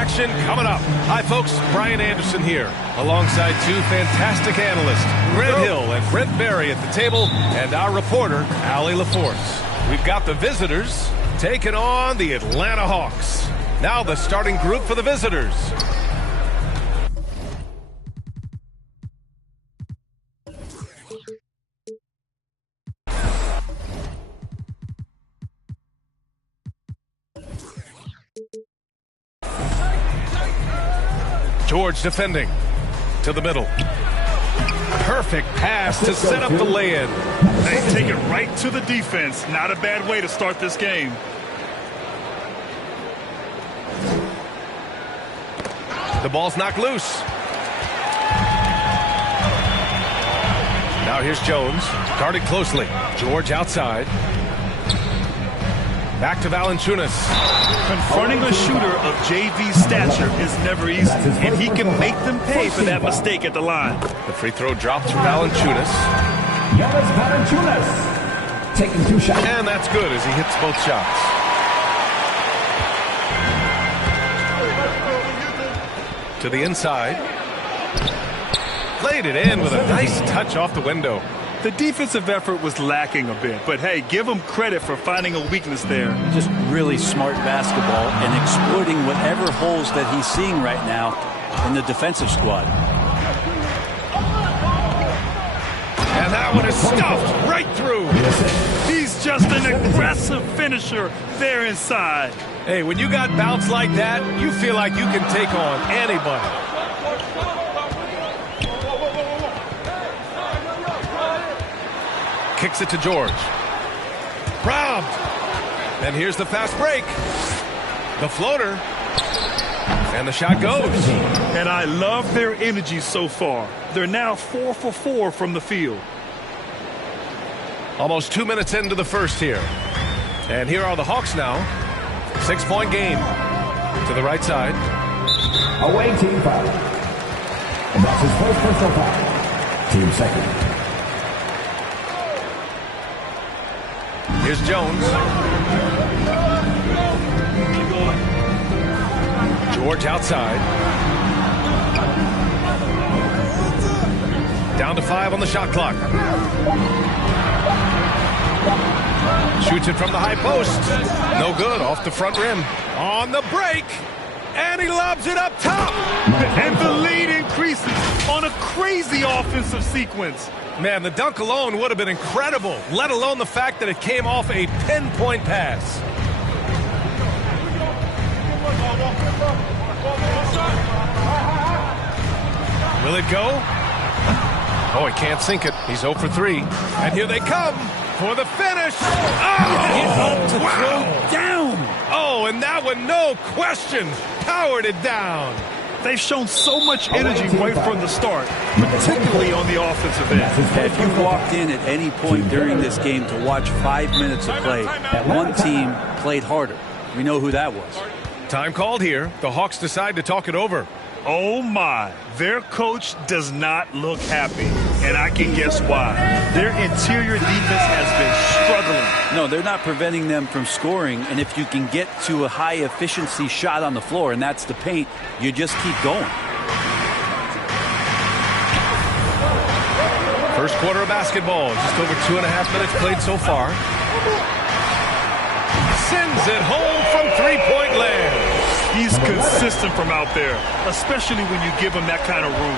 action coming up. Hi, folks. Brian Anderson here, alongside two fantastic analysts, Grant Hill and Brent Barry at the table, and our reporter, Allie LaForce. We've got the visitors taking on the Atlanta Hawks. Now the starting group for the visitors. George defending to the middle. Perfect pass to set up the lay-in. They take it right to the defense. Not a bad way to start this game. The ball's knocked loose. Now here's Jones, guarded closely. George outside. Back to Valanciunas. Confronting a shooter of JV stature is never easy, and he can make them pay for that mistake at the line. The free throw drops for Valanciunas. Valanciunas taking 2 shots. And that's good as he hits both shots. To the inside. Played it in with a nice touch off the window. The defensive effort was lacking a bit, but hey, give him credit for finding a weakness there. Just really smart basketball and exploiting whatever holes that he's seeing right now in the defensive squad. And that one is stuffed right through. He's just an aggressive finisher there inside. Hey, when you got bounce like that, you feel like you can take on anybody. Kicks it to George. Robbed. And here's the fast break. The floater. And the shot goes. And I love their energy so far. They're now 4 for 4 from the field. Almost 2 minutes into the first here. And here are the Hawks now. 6-point game. To the right side. Away team foul. And that's his first personal foul. Team second. Here's Jones. George outside. Down to 5 on the shot clock. Shoots it from the high post. No good, off the front rim. On the break. And he lobs it up top. And the lead increases on a crazy offensive sequence. Man, the dunk alone would have been incredible, let alone the fact that it came off a pinpoint pass. Will it go? Oh, he can't sink it. He's 0 for 3. And here they come for the finish. Oh, Throw down. Oh, and that one, no question, powered it down. They've shown so much energy right from the start, particularly on the offensive end. If you walked in at any point during this game to watch 5 minutes of play, one team played harder. We know who that was. Time called here. The Hawks decide to talk it over. Oh my, their coach does not look happy, and I can guess why. Their interior defense has been struggling. No, they're not preventing them from scoring, and if you can get to a high-efficiency shot on the floor, and that's the paint, you just keep going. First quarter of basketball, just over 2.5 minutes played so far. Sends it home from three-point land. He's consistent from out there, especially when you give him that kind of room.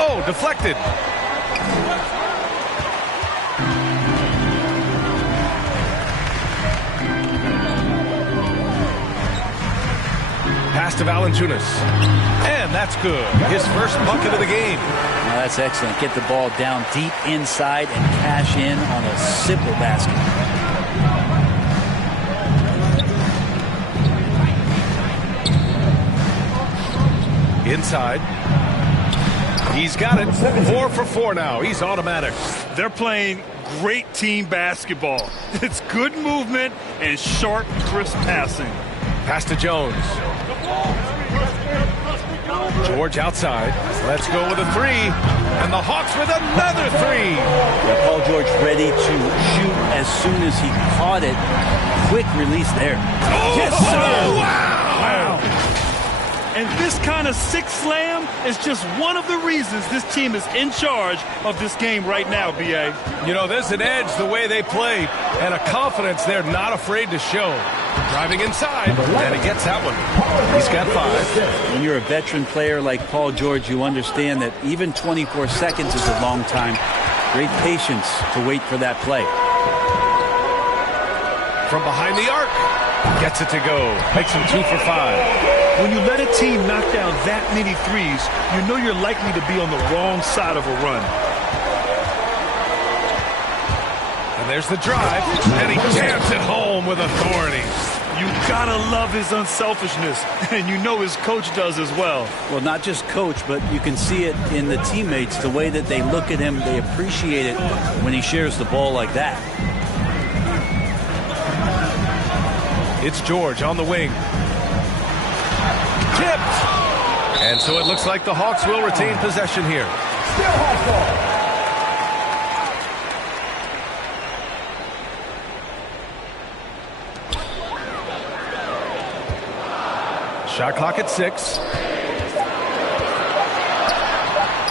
Oh, deflected. Pass to Valanciunas. And that's good. His first bucket of the game. Now that's excellent. Get the ball down deep inside and cash in on a simple basket. Inside. He's got it. 4 for 4 now. He's automatic. They're playing great team basketball. It's good movement and sharp, crisp passing. Pass to Jones. George outside. Let's go with a 3. And the Hawks with another 3. Yeah, Paul George ready to shoot as soon as he caught it. Quick release there. Oh, yes, sir. Oh, wow. Wow. And this kind of sick slam is just one of the reasons this team is in charge of this game right now, B.A. You know, there's an edge the way they play and a confidence they're not afraid to show. Driving inside, and he gets that one. He's got 5. When you're a veteran player like Paul George, you understand that even 24 seconds is a long time. Great patience to wait for that play. From behind the arc, gets it to go. Makes him 2 for 5. When you let a team knock down that many threes, you know you're likely to be on the wrong side of a run. And there's the drive, and he jams it home with authority. You gotta love his unselfishness, and you know his coach does as well. Well, not just coach, but you can see it in the teammates, the way that they look at him. They appreciate it when he shares the ball like that. It's George on the wing. Tipped. And so it looks like the Hawks will retain possession here. Still Hawks ball. Shot clock at 6.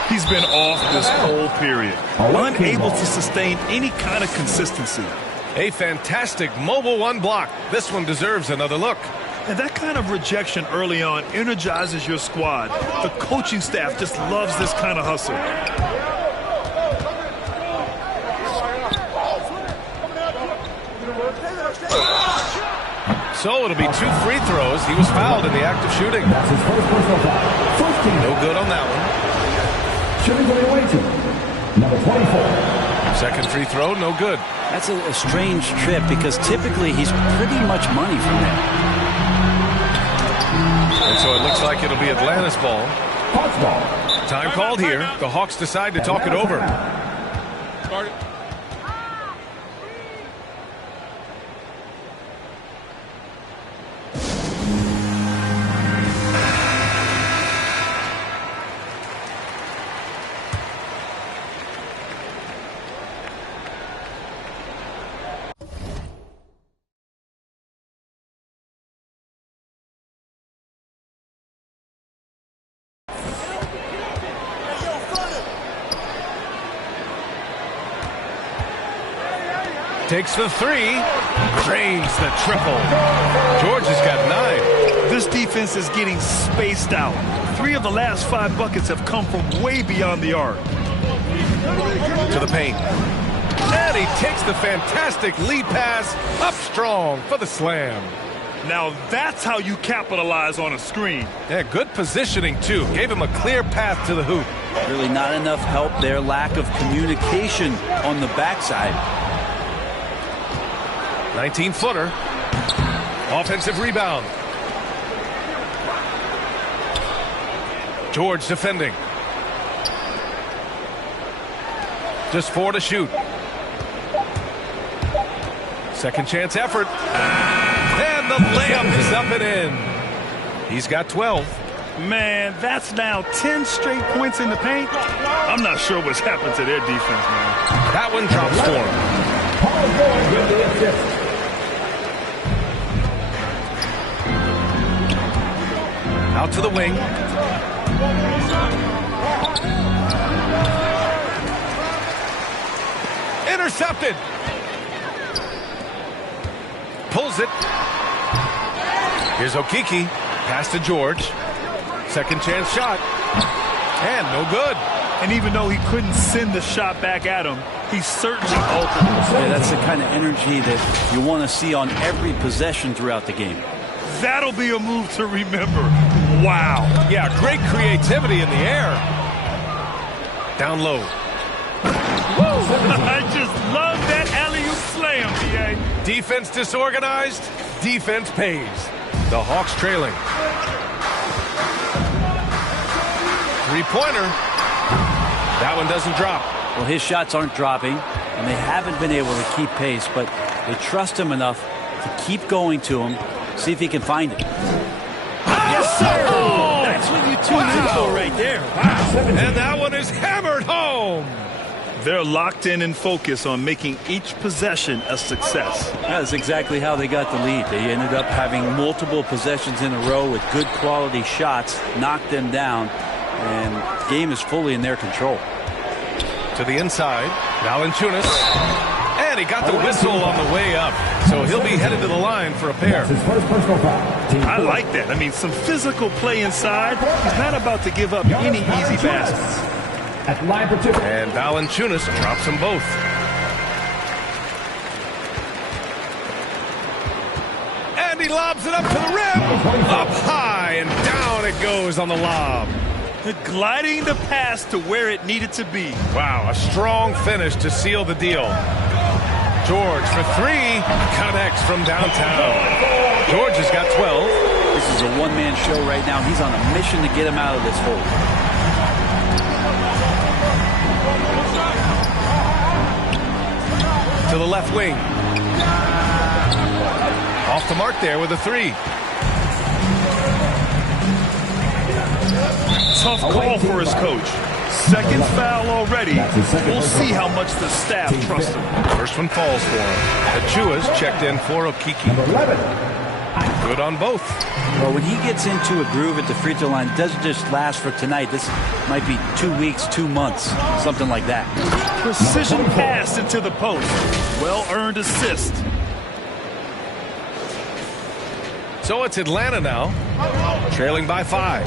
He's been off this whole period, unable to sustain any kind of consistency. A fantastic mobile 1 block. This one deserves another look. And that kind of rejection early on energizes your squad. The coaching staff just loves this kind of hustle. So it'll be 2 free throws. He was fouled in the act of shooting. That's his first personal foul. First team. No good on that one. Shooting for the away team. Number 24. Second free throw, no good. That's a strange trip because typically he's pretty much money from there. And so it looks like it'll be Atlanta's ball. Hawks ball. Time called here. The Hawks decide to talk it over. Takes the 3, drains the triple. George has got 9. This defense is getting spaced out. 3 of the last 5 buckets have come from way beyond the arc. To the paint. And he takes the fantastic lead pass up strong for the slam. Now that's how you capitalize on a screen. Yeah, good positioning, too. Gave him a clear path to the hoop. Really not enough help there. Lack of communication on the backside. 19-footer. Offensive rebound. George defending. Just 4 to shoot. Second chance effort. And the layup is up and in. He's got 12. Man, that's now 10 straight points in the paint. I'm not sure what's happened to their defense, man. That one drops for him. Paul George with the assist. Out to the wing. Intercepted. Pulls it. Here's Okeke. Pass to George. Second chance shot. And no good. And even though he couldn't send the shot back at him, he certainly altered it. Yeah, that's the kind of energy that you want to see on every possession throughout the game. That'll be a move to remember. Wow. Yeah, great creativity in the air. Down low. I just love that alley-oop slam, B.A. Defense disorganized. Defense pays. The Hawks trailing. Three-pointer. That one doesn't drop. Well, his shots aren't dropping, and they haven't been able to keep pace, but they trust him enough to keep going to him, see if he can find it. Yes, sir! Oh, that's what you tune in for right there. Wow. And that one is hammered home. They're locked in and focused on making each possession a success. That's exactly how they got the lead. They ended up having multiple possessions in a row with good quality shots, knocked them down, and the game is fully in their control. To the inside, Valanciunas, and he got the whistle on the way up, so he'll be headed to the line for a pair. His first personal foul. I like that. I mean, some physical play inside. He's not about to give up any easy baskets. At the line for 2. And Valanciunas drops them both. And he lobs it up to the rim. Up high and down it goes on the lob. Gliding the pass to where it needed to be. Wow, a strong finish to seal the deal. George for 3, connects from downtown. George has got 12. This is a one-man show right now. He's on a mission to get him out of this hole. To the left wing. Off the mark there with a 3. Tough call for his coach. Second foul already. We'll see how much the staff trusts him. First one falls for him. Achua's checked in for Okiki. Number 11. Good on both. Well, when he gets into a groove at the free throw line, it doesn't just last for tonight. This might be 2 weeks, 2 months, something like that. Precision pass into the post. Well-earned assist. So it's Atlanta now, trailing by 5.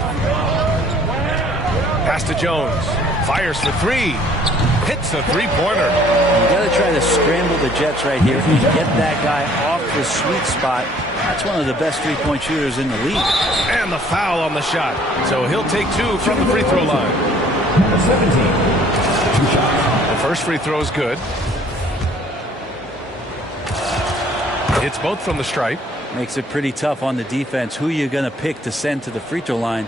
Pass to Jones. Fires for 3. Hits a three-pointer. You got to try to scramble the Jets right here and get that guy off the sweet spot. That's one of the best three-point shooters in the league. And the foul on the shot. So he'll take 2 from the free throw line. Number 17. 2 shots. The first free throw is good. Hits both from the stripe. Makes it pretty tough on the defense. Who you going to pick to send to the free throw line?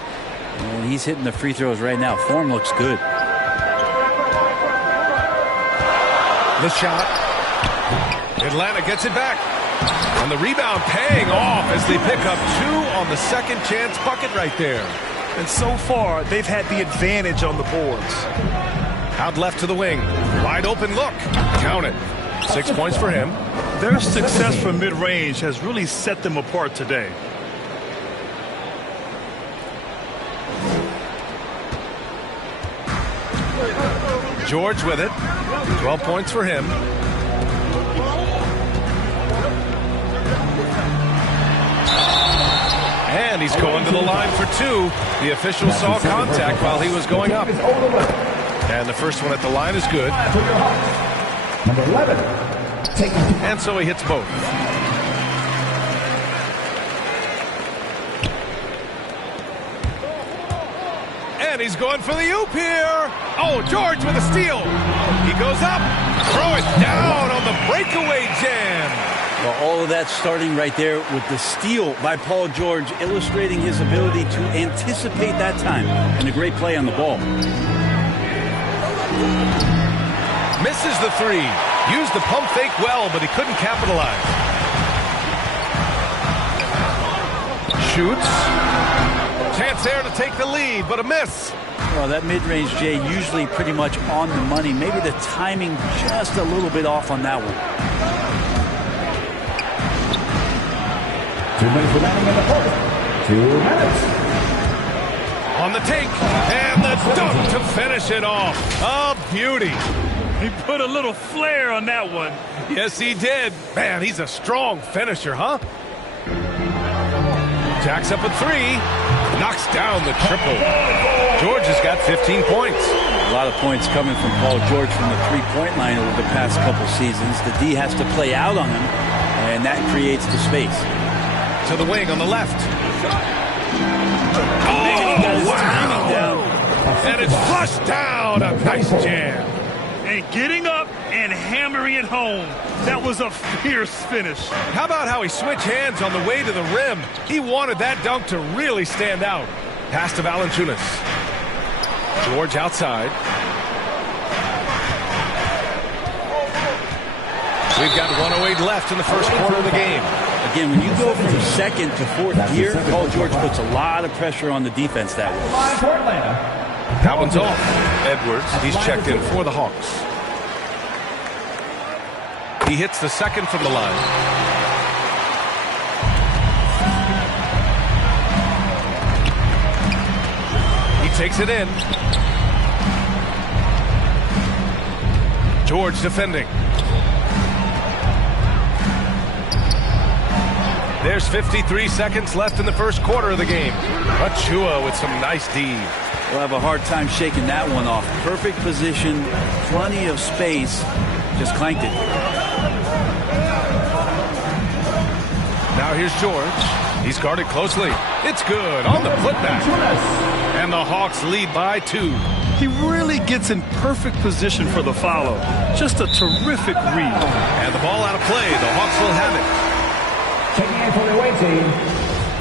And he's hitting the free throws right now. Form looks good. The shot. Atlanta gets it back. And the rebound paying off as they pick up 2 on the second chance bucket right there. And so far, they've had the advantage on the boards. Out left to the wing. Wide open look. Count it. 6 points for him. Their success from mid-range has really set them apart today. George with it. 12 points for him. And he's going to the line for 2. The official saw contact while he was going up. And the first one at the line is good. Number 11. And so he hits both. And he's going for the oop here. Oh, George with a steal. He goes up. Throw it down on the breakaway jam. Well, all of that starting right there with the steal by Paul George, illustrating his ability to anticipate that time and a great play on the ball. Misses the 3. Used the pump fake well, but he couldn't capitalize. Shoots. Chance there to take the lead, but a miss. Well, that mid-range, Jay, usually pretty much on the money. Maybe the timing just a little bit off on that one. 2 minutes remaining in the fourth. 2 minutes. On the take. And the dunk to finish it off. A beauty. He put a little flair on that one. Yes, he did. Man, he's a strong finisher, huh? Jacks up a 3. Knocks down the triple. George has got 15 points. A lot of points coming from Paul George from the three-point line over the past couple seasons. The D has to play out on him, and that creates the space. To the wing on the left. He got his timing down. And it's flushed down. A nice jam. And getting up and hammering it home. That was a fierce finish. How about how he switched hands on the way to the rim? He wanted that dunk to really stand out. Pass to Valanciunas. George outside. We've got 1:08 left in the first quarter of the game. Again, when you go from second to fourth gear, Paul George puts a lot of pressure on the defense that way. That one's off. Edwards, he's checked in for the Hawks. He hits the second from the line. He takes it in. George defending. There's 53 seconds left in the first quarter of the game. Achua with some nice D. We'll have a hard time shaking that one off. Perfect position, plenty of space. Just clanked it. Now here's George. He's guarded closely. It's good on the putback. And the Hawks lead by 2. He really gets in perfect position for the follow. Just a terrific read. And the ball out of play. The Hawks will have it. Checking in for the away team,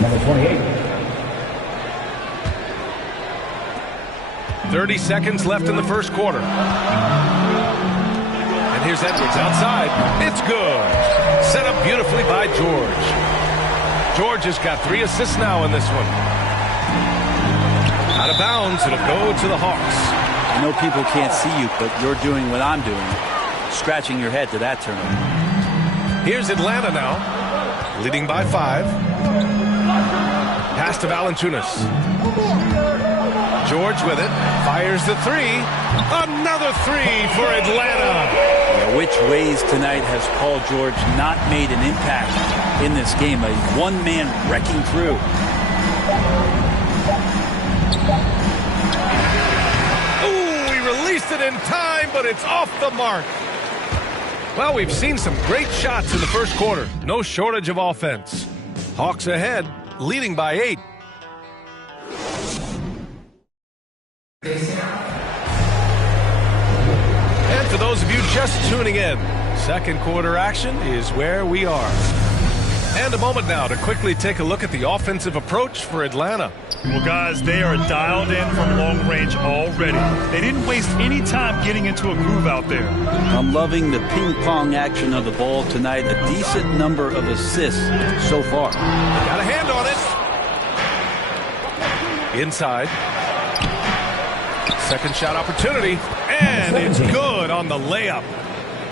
number 28. 30 seconds left in the first quarter. And here's Edwards outside. It's good. Set up beautifully by George. George has got 3 assists now in this one. Out of bounds, it'll go to the Hawks. I know people can't see you, but you're doing what I'm doing. Scratching your head to that turnover. Here's Atlanta now, leading by 5. Pass to Valanciunas. George with it. Fires the 3. Another 3 for Atlanta. Yeah, which ways tonight has Paul George not made an impact in this game? A one-man wrecking through. Ooh, he released it in time, but it's off the mark. Well, we've seen some great shots in the first quarter. No shortage of offense. Hawks ahead, leading by 8. And for those of you just tuning in, second quarter action is where we are. And a moment now to quickly take a look at the offensive approach for Atlanta. Well, guys, they are dialed in from long range already. They didn't waste any time getting into a groove out there. I'm loving the ping-pong action of the ball tonight. A decent number of assists so far. Got a hand on it. Inside. Second shot opportunity. And it's good on the layup.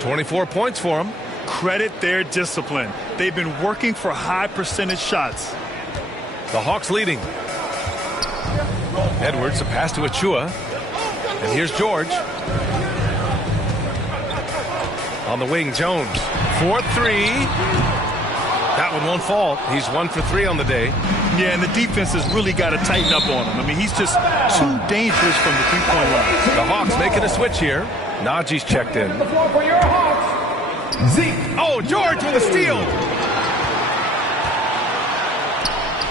24 points for him. Credit their discipline. They've been working for high percentage shots. The Hawks leading. Edwards, a pass to Achua. And here's George. On the wing, Jones. 4-3. That one won't fall. He's 1 for 3 on the day. Yeah, and the defense has really got to tighten up on him. I mean, he's just too dangerous from the three-point line. The Hawks making a switch here. Najee's checked in. The floor for your Hawks, Zeke. Oh, George with a steal.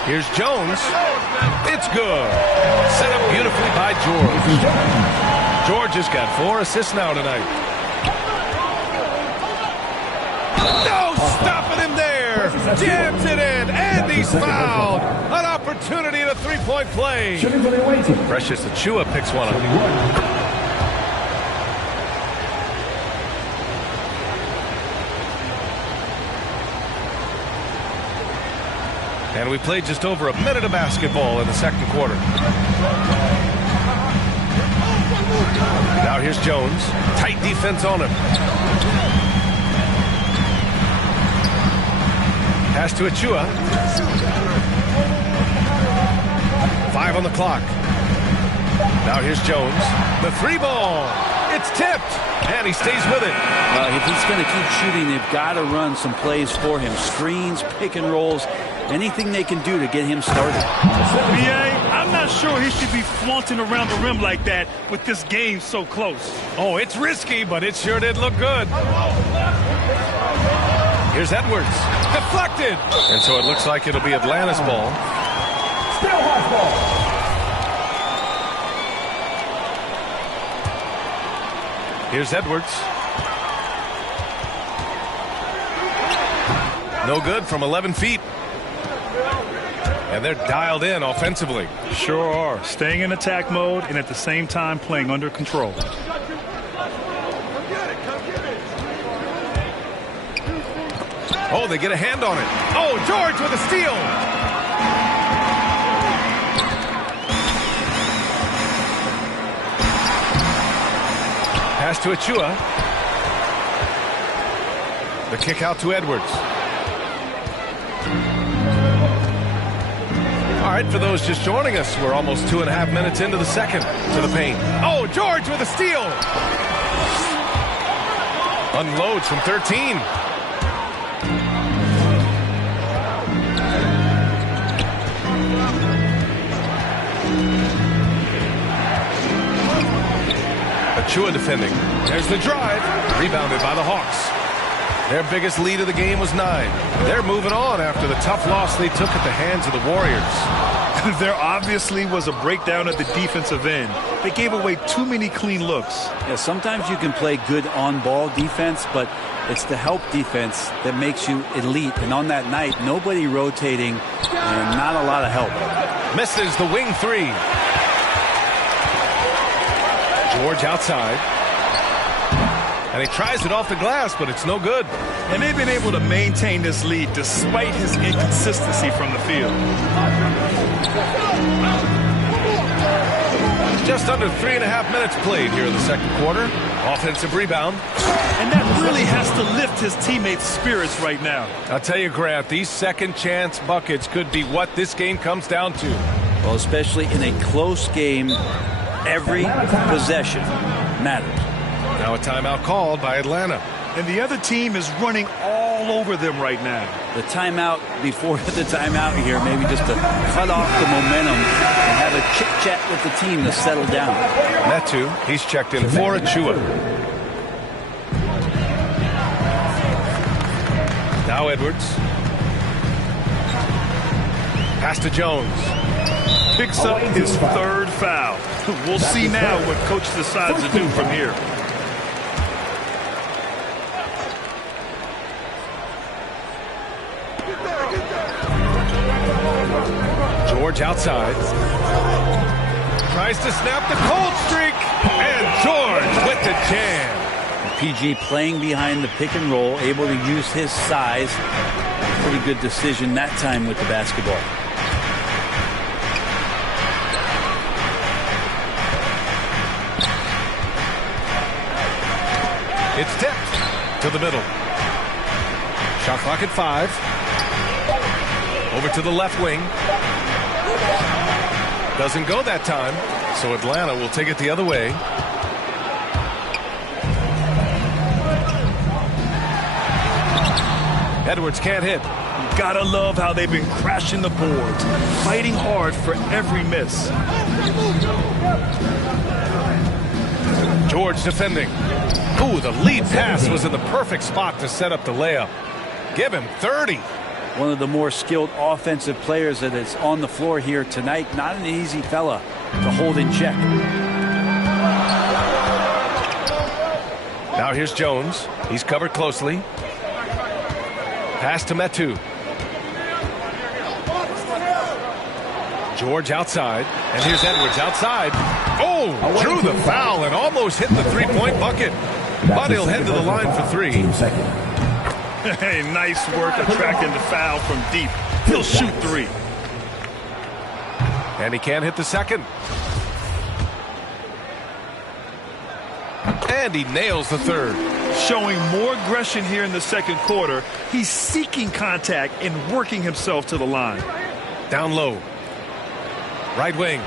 Here's Jones. It's good. Set up beautifully by George. George has got 4 assists now tonight. No stopping him there. Jams it in, and he's fouled. An opportunity at a three-point play. Shooting for the away team. Precious Achua picks one up. And we played just over a minute of basketball in the second quarter. Now here's Jones. Tight defense on him. Pass to Achua. 5 on the clock. Now here's Jones. The 3 ball. It's tipped. And he stays with it. If he's going to keep shooting, they've got to run some plays for him. Screens, pick and rolls. Anything they can do to get him started. B.A., I'm not sure he should be flaunting around the rim like that with this game so close. Oh, it's risky, but it sure did look good. Here's Edwards. Deflected. And so it looks like it'll be Atlanta's ball. Still Hawks ball. Here's Edwards. No good from 11 feet. And they're dialed in offensively. Sure are. Staying in attack mode and at the same time playing under control. Oh, they get a hand on it. Oh, George with a steal. Pass to Achua. The kick out to Edwards. All right, for those just joining us, we're almost 2.5 minutes into the second to the paint. Oh, George with a steal. Unloads from 13. Achua defending. There's the drive. Rebounded by the Hawks. Their biggest lead of the game was 9. They're moving on after the tough loss they took at the hands of the Warriors. There obviously was a breakdown at the defensive end. They gave away too many clean looks. Yeah, sometimes you can play good on-ball defense, but it's the help defense that makes you elite. And on that night, nobody rotating and not a lot of help. Misses the wing 3. George outside. And he tries it off the glass, but it's no good. And they've been able to maintain this lead despite his inconsistency from the field. Just under 3.5 minutes played here in the second quarter. Offensive rebound. And that really has to lift his teammates' spirits right now. I'll tell you, Grant, these second chance buckets could be what this game comes down to. Well, especially in a close game, every possession matters. Now a timeout called by Atlanta. And the other team is running all over them right now. The timeout before the timeout here, maybe just to cut off the momentum and have a chit-chat with the team to settle down. Metu, he's checked in for Achua. Now Edwards. Pass to Jones. Picks up his third foul. We'll see now what coach decides to do from here. George outside. Tries to snap the cold streak. And George with the jam. PG playing behind the pick and roll, able to use his size. Pretty good decision that time with the basketball. It's tipped to the middle. Shot clock at 5. Over to the left wing. Doesn't go that time, so Atlanta will take it the other way. Edwards can't hit. Gotta love how they've been crashing the boards, fighting hard for every miss. George defending. Ooh, the lead pass was in the perfect spot to set up the layup. Give him 30. One of the more skilled offensive players that is on the floor here tonight. Not an easy fella to hold in check. Now here's Jones. He's covered closely. Pass to Metu. George outside. And here's Edwards outside. Oh, drew the foul and almost hit the three-point bucket. But he'll head to the line for 3. Hey, nice work attracting the foul from deep. He'll shoot 3. And he can't hit the second. And he nails the third. Showing more aggression here in the second quarter. He's seeking contact and working himself to the line. Down low. Right wing.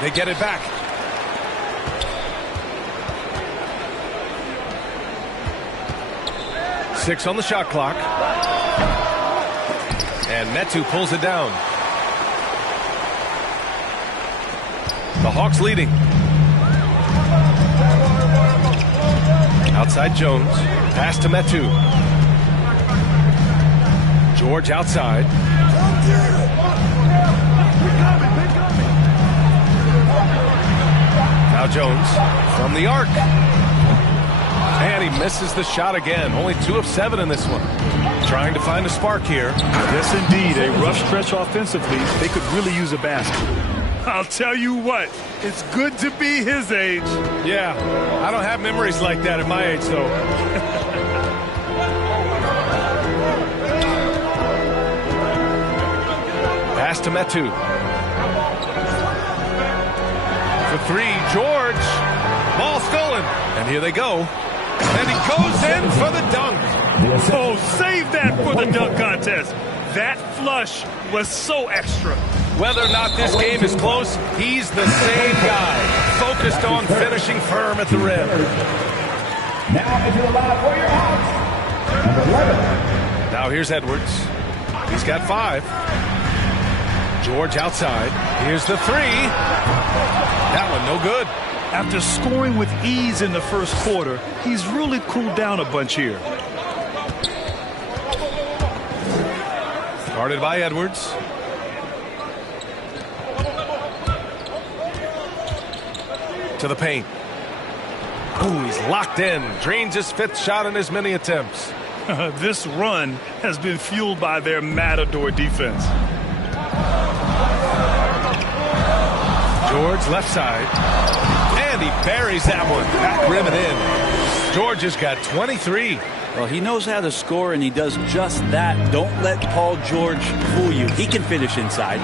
They get it back. Six on the shot clock. And Metu pulls it down. The Hawks leading. Outside Jones. Pass to Metu. George outside. Now Jones from the arc. And he misses the shot again. Only 2 of 7 in this one. Trying to find a spark here. Yes, indeed. A rough stretch offensively. They could really use a basket. I'll tell you what. It's good to be his age. Yeah, I don't have memories like that at my age, though. Pass to Metu. For three, George. Ball stolen. And here they go. And he goes in for the dunk. Oh, save that for the dunk contest. That flush was so extra. Whether or not this game is close, he's the same guy, focused on finishing firm at the rim. Now into the line for your Hawks. Number 11. Now here's Edwards. He's got 5. George outside. Here's the 3. That one no good. After scoring with ease in the first quarter, he's really cooled down a bunch here. Guarded by Edwards. To the paint. Ooh, he's locked in. Drains his 5th shot in as many attempts. This run has been fueled by their matador defense. George left side. And he buries that one. Back rim and in. George has got 23. Well, he knows how to score, and he does just that. Don't let Paul George fool you. He can finish inside.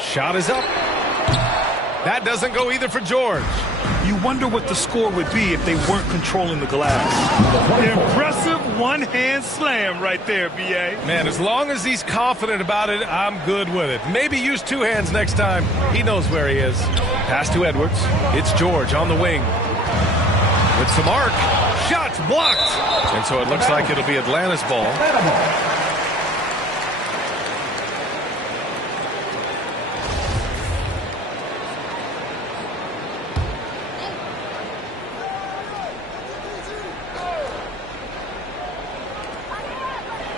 Shot is up. That doesn't go either for George. You wonder what the score would be if they weren't controlling the glass. Impressive one-hand slam right there, B.A. Man, as long as he's confident about it, I'm good with it. Maybe use 2 hands next time. He knows where he is. Pass to Edwards. It's George on the wing. With some arc. Shots blocked. And so it looks like it'll be Atlanta's ball.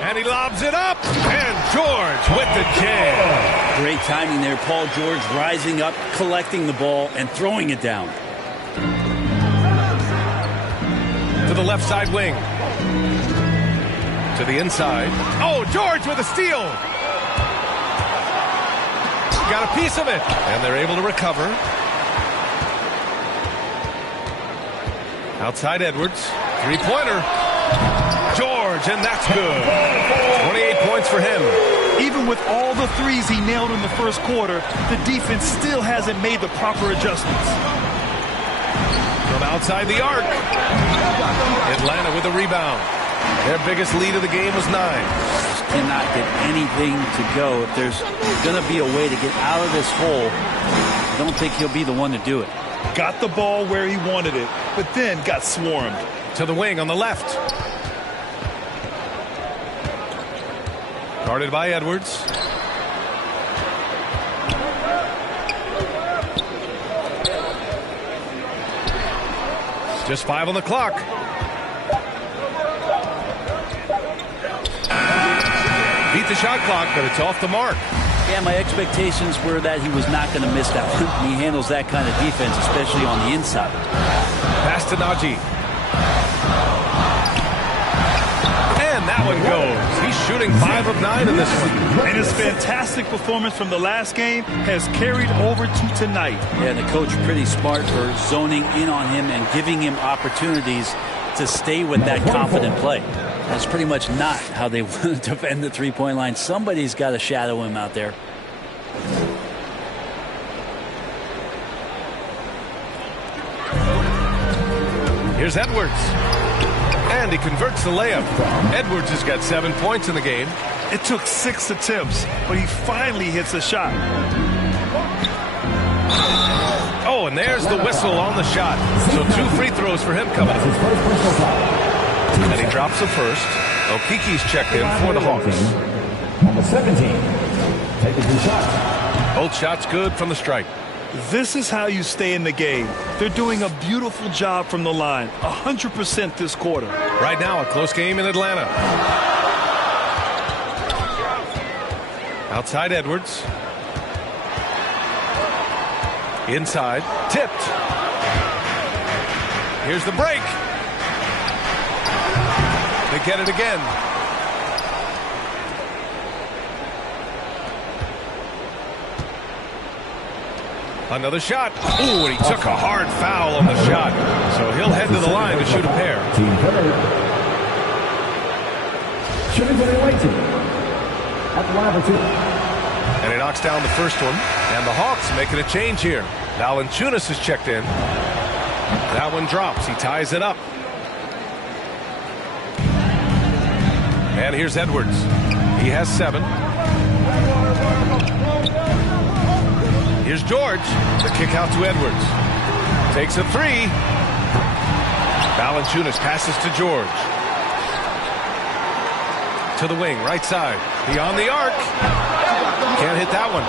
And he lobs it up. And George with the jam. Great timing there. Paul George rising up, collecting the ball, and throwing it down. To the left side wing. To the inside. Oh, George with a steal. Got a piece of it. And they're able to recover. Outside Edwards. 3-pointer. George, and that's good. 28 points for him. Even with all the threes he nailed in the first quarter, the defense still hasn't made the proper adjustments. From outside the arc. Atlanta with a rebound. Their biggest lead of the game was 9. Just cannot get anything to go. If there's going to be a way to get out of this hole, I don't think he'll be the one to do it. Got the ball where he wanted it, but then got swarmed. To the wing on the left. Guarded by Edwards. Just 5 on the clock. Beat the shot clock, but it's off the mark. Yeah, my expectations were that he was not going to miss that one. He handles that kind of defense, especially on the inside. Pass to Najee. And that one goes. He's shooting 5 of 9 in this one. And his fantastic performance from the last game has carried over to tonight. Yeah, the coach pretty smart for zoning in on him and giving him opportunities to stay with that confident play. That's pretty much not how they want to defend the three-point line. Somebody's got to shadow him out there. Here's Edwards. And he converts the layup. Edwards has got 7 points in the game. It took 6 attempts, but he finally hits a shot. Oh, and there's the whistle on the shot. So 2 free throws for him coming up. And he drops the first. Okiki's checked in for the Hawks. Number 17. Taking 2 shots. Both shots good from the strike. This is how you stay in the game. They're doing a beautiful job from the line. 100% this quarter. Right now, a close game in Atlanta. Outside Edwards. Inside. Tipped. Here's the break. They get it again. Another shot. Ooh, and he took a hard foul on the shot. So he'll head to the line to shoot a pair. Team third. Shooting for the away team. At the line for two. And he knocks down the first one. And the Hawks making a change here. Valanciunas is checked in. That one drops. He ties it up. And here's Edwards. He has 7. Here's George. The kick out to Edwards. Takes a 3. Valanciunas passes to George. To the wing, right side. Beyond the arc. Can't hit that one.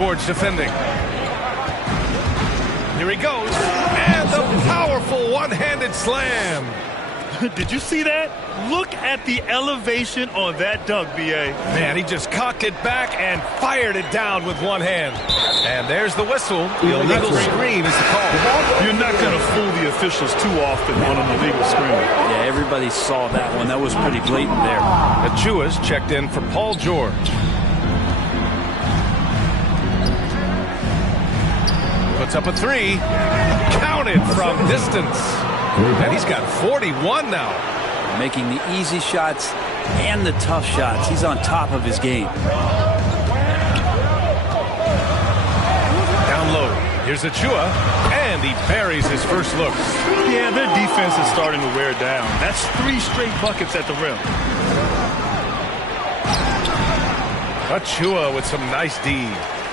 George defending. Here he goes. And the powerful one-handed slam. Did you see that? Look at the elevation on that dunk, B.A. Man, he just cocked it back and fired it down with one hand. And there's the whistle. The illegal screen is the call. You're not going to fool the officials too often on an illegal screen. Yeah, everybody saw that one. That was pretty blatant there. Achua's checked in for Paul George. Puts up a 3. Counted from distance. And he's got 41 now. Making the easy shots and the tough shots. He's on top of his game. Down low. Here's Achua. And he buries his first look. Yeah, their defense is starting to wear down. That's 3 straight buckets at the rim. Achua with some nice D.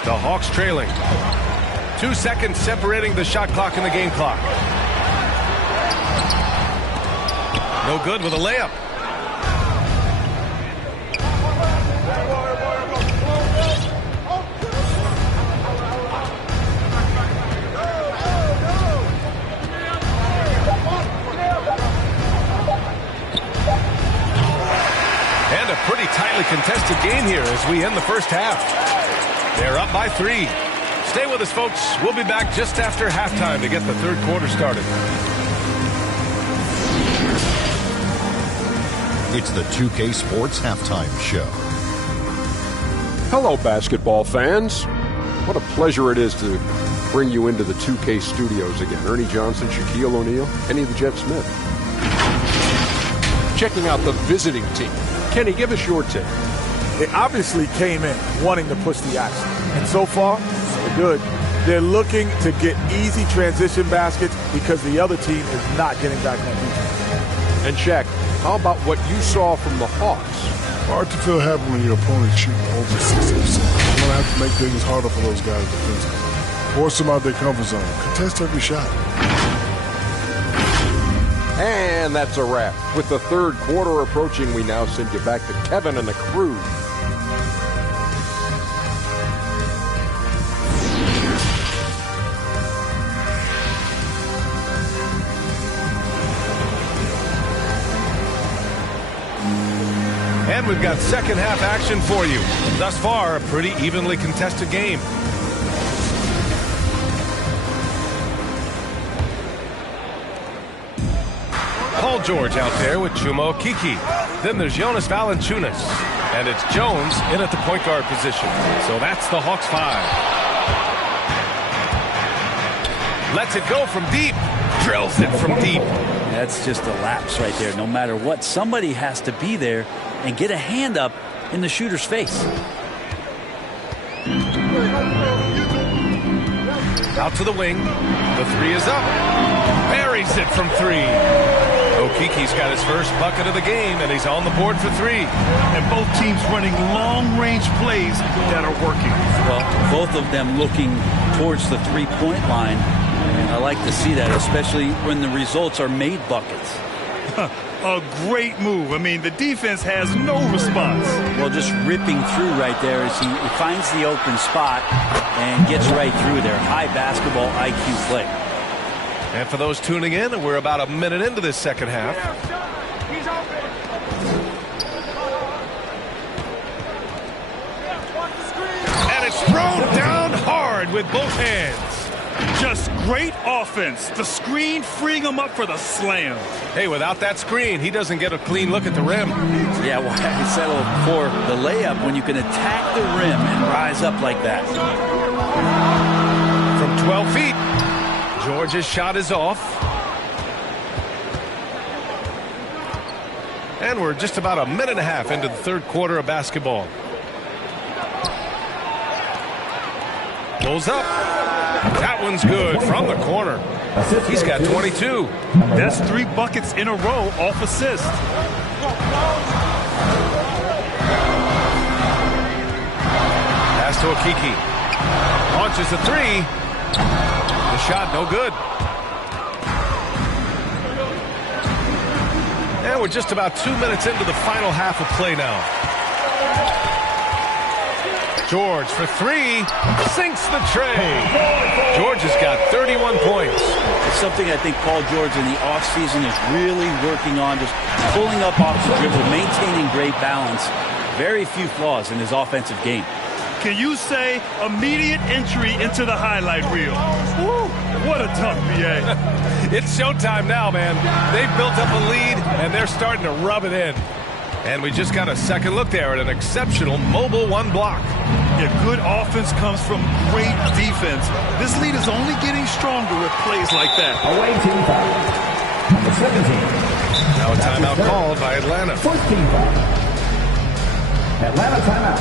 The Hawks trailing. 2 seconds separating the shot clock and the game clock. No good with a layup. And a pretty tightly contested game here as we end the first half. They're up by 3. Stay with us, folks. We'll be back just after halftime to get the third quarter started. It's the 2K Sports Halftime Show. Hello, basketball fans. What a pleasure it is to bring you into the 2K studios again. Ernie Johnson, Shaquille O'Neal, Kenny the Jet Smith. Checking out the visiting team. Kenny, give us your take. They obviously came in wanting to push the action. And so far, so good. They're looking to get easy transition baskets because the other team is not getting back on defense. And Shaq, how about what you saw from the Hawks? Hard to feel happy when your opponent's shooting over 60%. You're going to have to make things harder for those guys defensively. Force them out their comfort zone. Contest every shot. And that's a wrap. With the third quarter approaching, we now send you back to Kevin and the crew. And we've got second half action for you. Thus far, a pretty evenly contested game. Paul George out there with Chuma Okeke. Then there's Jonas Valanciunas. And it's Jones in at the point guard position. So that's the Hawks 5. Lets it go from deep. Drills it from deep. That's just a lapse right there. No matter what, somebody has to be there and get a hand up in the shooter's face. Out to the wing. The three is up. Buries it from three. Okeke's got his first bucket of the game, and he's on the board for three. And both teams running long-range plays that are working. Well, both of them looking towards the three-point line. And I like to see that, especially when the results are made buckets. A great move. I mean, the defense has no response. Well, just ripping through right there as he finds the open spot and gets right through there. High basketball IQ play. And for those tuning in, we're about a minute into this second half. And it's thrown down hard with both hands. Just great offense. The screen freeing him up for the slam. Hey, without that screen, he doesn't get a clean look at the rim. Yeah, well, I settled for the layup when you can attack the rim and rise up like that. From 12 feet, George's shot is off. And we're just about a minute and a half into the third quarter of basketball. Goes up. That one's good from the corner. He's got 22. That's 3 buckets in a row off assist. Pass to Okeke. Launches the three. The shot no good. And we're just about 2 minutes into the final half of play now. George for three, sinks the tray. George has got 31 points. It's something I think Paul George in the offseason is really working on, just pulling up off the dribble, maintaining great balance. Very few flaws in his offensive game. Can you say immediate entry into the highlight reel? Woo, what a tough BA. It's showtime now, man. They've built up a lead, and they're starting to rub it in. And we just got a second look there at an exceptional mobile one block. Yeah, good offense comes from great defense. This lead is only getting stronger with plays like that. Away team foul. Number 17. Now a timeout called by Atlanta. First team foul. Atlanta timeout.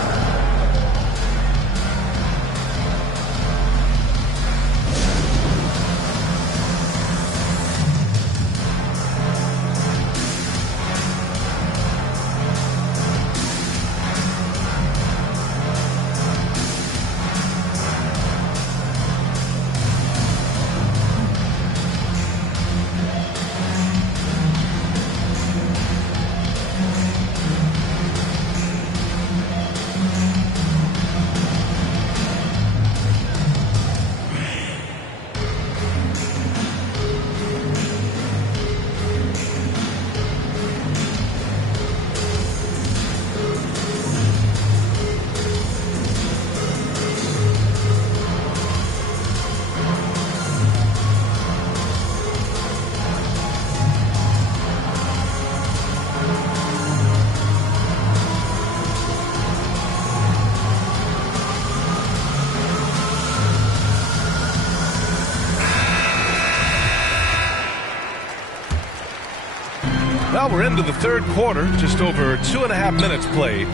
Well, we're into the third quarter, just over 2.5 minutes played.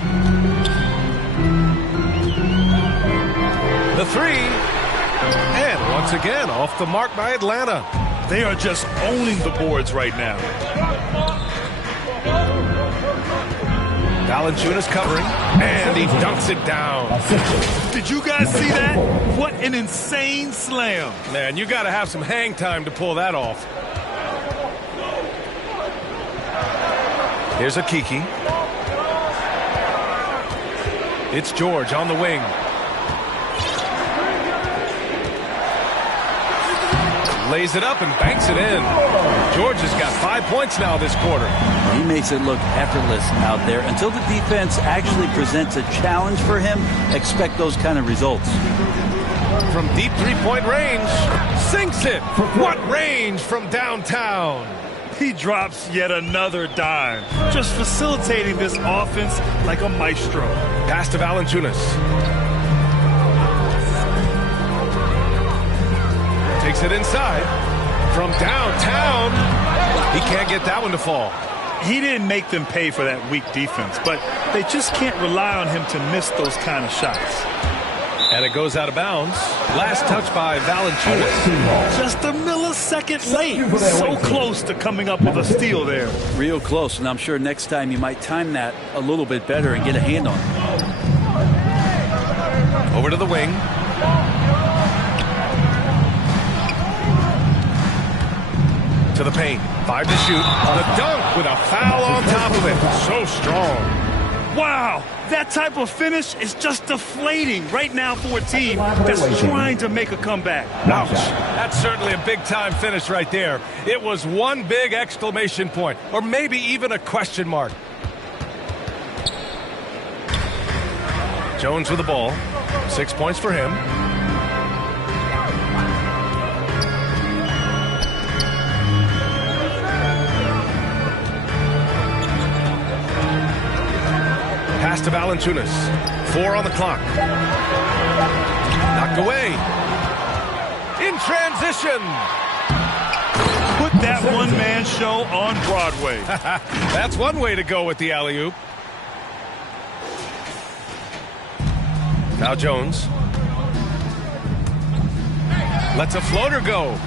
The three, Once again, off the mark by Atlanta. They are just owning the boards right now. Valanciunas covering, and he dunks it down. Did you guys see that? What an insane slam. Man, you got to have some hang time to pull that off. Here's a Kiki. It's George on the wing. Lays it up and banks it in. George has got 5 points now this quarter. He makes it look effortless out there. Until the defense actually presents a challenge for him, expect those kind of results. From deep three-point range, sinks it. What range from downtown? He drops yet another dime, just facilitating this offense like a maestro. Pass to Valanciunas. Takes it inside. From downtown, he can't get that one to fall. He didn't make them pay for that weak defense, but they just can't rely on him to miss those kind of shots. And it goes out of bounds. Last touch by Valanciunas. Just a millisecond late. So close to coming up with a steal there. Real close, and I'm sure next time you might time that a little bit better and get a hand on it. Over to the wing. To the paint. 5 to shoot. The dunk with a foul on top of it. So strong. Wow, that type of finish is just deflating right now for a team that's trying to make a comeback. Ouch. That's certainly a big-time finish right there. It was one big exclamation point, or maybe even a question mark. Jones with the ball. 6 points for him. Pass to Valanciunas. 4 on the clock. Knocked away. In transition. Put that one-man show on Broadway. That's one way to go with the alley-oop. Now Jones. Lets a floater go.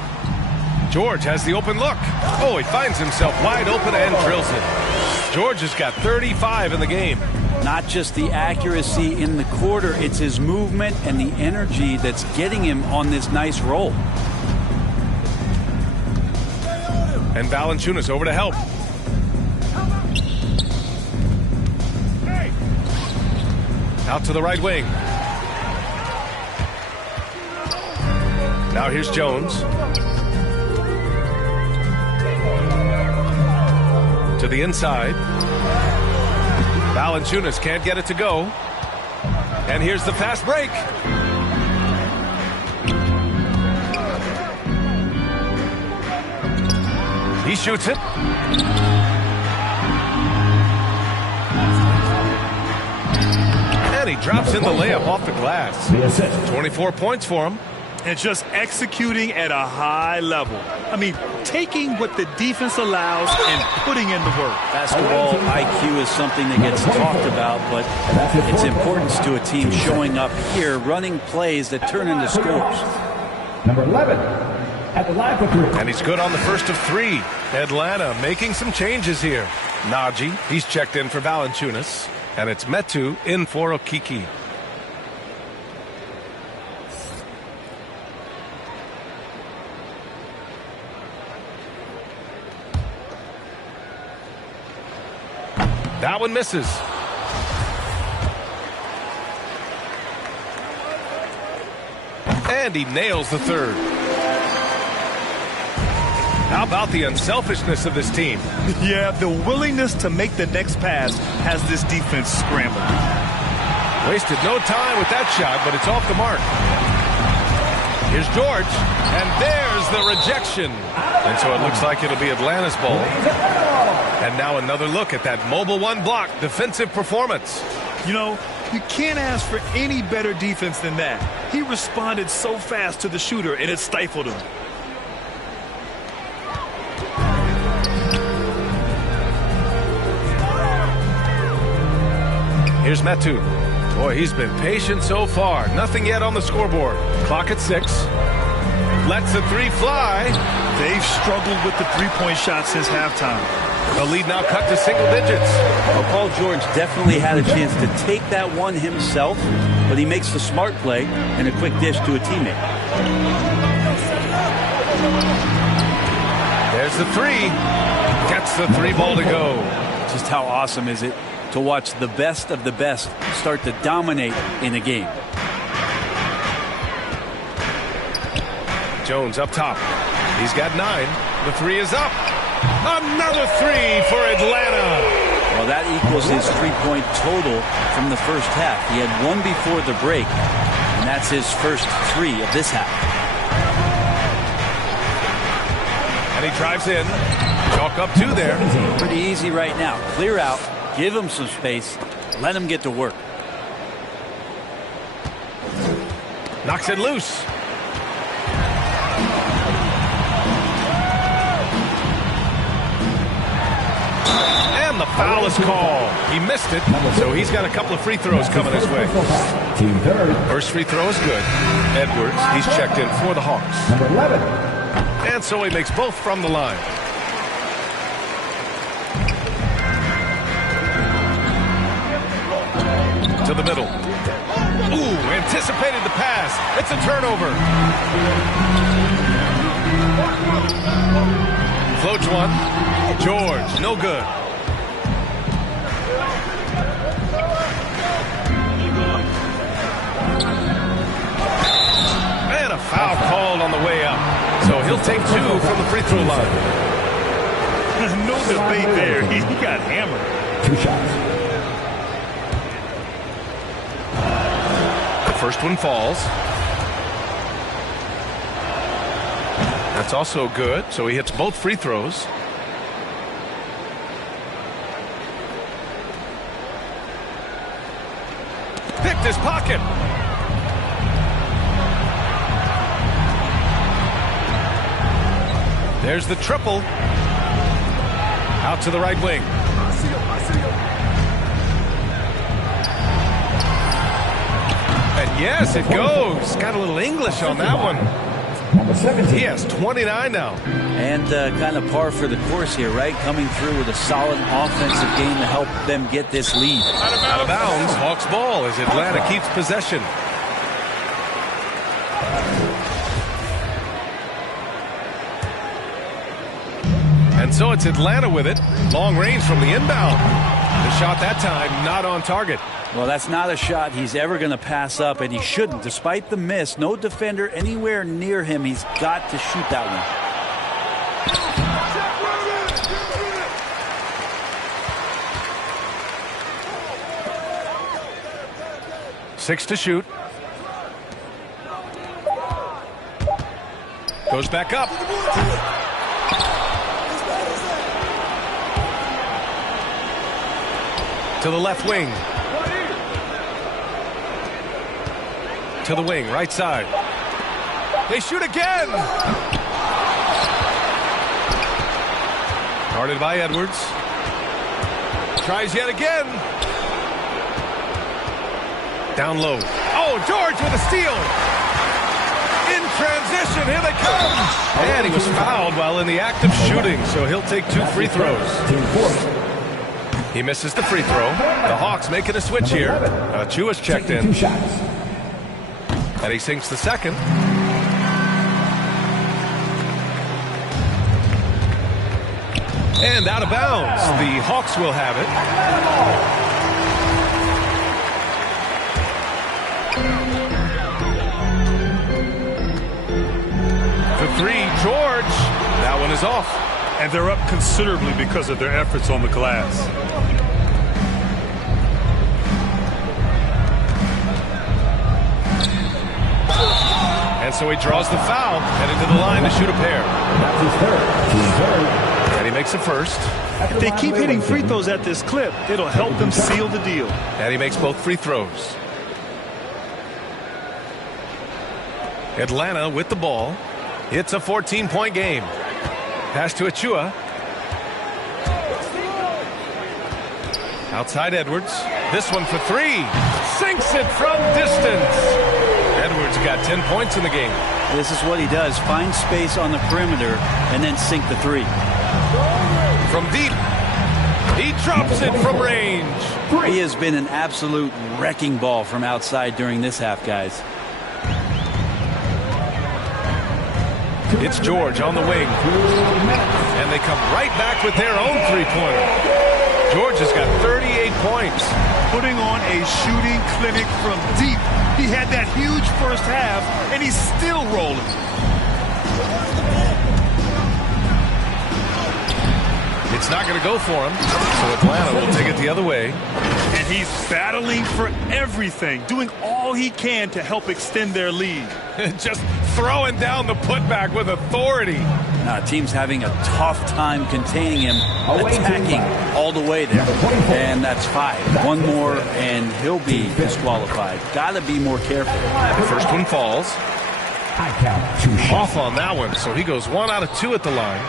George has the open look. Oh, he finds himself wide open and drills it. George has got 35 in the game. Not just the accuracy in the quarter, it's his movement and the energy that's getting him on this nice roll. And Valanciunas over to help. Out to the right wing. Now here's Jones. To the inside. Valanciunas can't get it to go. And here's the fast break. He shoots it. And he drops in the layup off the glass. 24 points for him. And just executing at a high level. I mean, taking what the defense allows and putting in the work. Basketball IQ is something that gets talked about, but its importance to a team showing up here, running plays that turn into scores. Number 11, at the line for 3. And he's good on the first of 3. Atlanta making some changes here. Najee, he's checked in for Valanciunas. And it's Metu in for Okiki. That one misses. And he nails the third. How about the unselfishness of this team? Yeah, the willingness to make the next pass has this defense scrambling. Wasted no time with that shot, but it's off the mark. Here's George, and there's the rejection. And so it looks like it'll be Atlanta's ball. And now another look at that mobile one block defensive performance. You know, you can't ask for any better defense than that. He responded so fast to the shooter, and it stifled him. Here's Metu. Boy, he's been patient so far. Nothing yet on the scoreboard. Clock at 6. Lets the three fly. They've struggled with the three-point shot since halftime. The lead now cut to single digits. Well, Paul George definitely had a chance to take that one himself, but he makes the smart play and a quick dish to a teammate. There's the three. Gets the three ball to go. Just how awesome is it to watch the best of the best start to dominate in a game. Jones up top. He's got 9. The three is up. Another three for Atlanta. Well, that equals his three-point total from the first half. He had one before the break, and that's his first 3 of this half. And he drives in. Chalk up 2 there. Pretty easy right now. Clear out, give him some space, let him get to work. Knocks it loose. And the foul is called. He missed it, so he's got a couple of free throws coming his way. Team third. First free throw is good. Edwards, he's checked in for the Hawks. Number 11. And so he makes both from the line. To the middle. Ooh, anticipated the pass. It's a turnover. Floats one. George, no good. And a foul called on the way up. So he'll take 2 from the free throw line. No debate there. He got hammered. 2 shots. The first one falls. That's also good. So he hits both free throws. Picked his pocket. There's the triple. Out to the right wing. And yes, it goes. Got a little English on that one. Number 17. He has 29 now. And kind of par for the course here, right? Coming through with a solid offensive game to help them get this lead. Out of bounds. Hawks ball as Atlanta keeps possession. And so it's Atlanta with it. Long range from the inbound. The shot that time not on target. Well, that's not a shot he's ever going to pass up, and he shouldn't. Despite the miss, no defender anywhere near him. He's got to shoot that one. 6 to shoot. Goes back up. To the left wing. To the wing, right side. They shoot again. Guarded by Edwards. Tries yet again. Down low. Oh, George with a steal. In transition, here they come. And he was fouled while in the act of shooting, so he'll take 2 free throws. He misses the free throw. The Hawks making a switch here. Achua's checked in. 2 shots. And he sinks the second. And out of bounds. The Hawks will have it. For 3, George. That one is off. And they're up considerably because of their efforts on the glass. And so he draws the foul, headed to the line to shoot a pair. That's his third. Team third. And he makes a first. If they keep hitting free throws at this clip, it'll help them seal the deal. And he makes both free throws. Atlanta with the ball. It's a 14-point game. Pass to Achua. Outside Edwards. This one for 3. Sinks it from distance. Edwards got 10 points in the game. This is what he does. Find space on the perimeter and then sink the three. From deep, he drops it from range. He has been an absolute wrecking ball from outside during this half, guys. It's George on the wing. And they come right back with their own three-pointer. George has got 38 points. Putting on a shooting clinic from deep. He had that huge first half, and he's still rolling. It's not going to go for him, so Atlanta will take it the other way. And he's battling for everything, doing all he can to help extend their lead. Just throwing down the putback with authority. Team's having a tough time containing him, attacking all the way there. And that's 5. One more, and he'll be disqualified. Got to be more careful. The first one falls. I count 2 shots. Off on that one, so he goes 1 out of 2 at the line.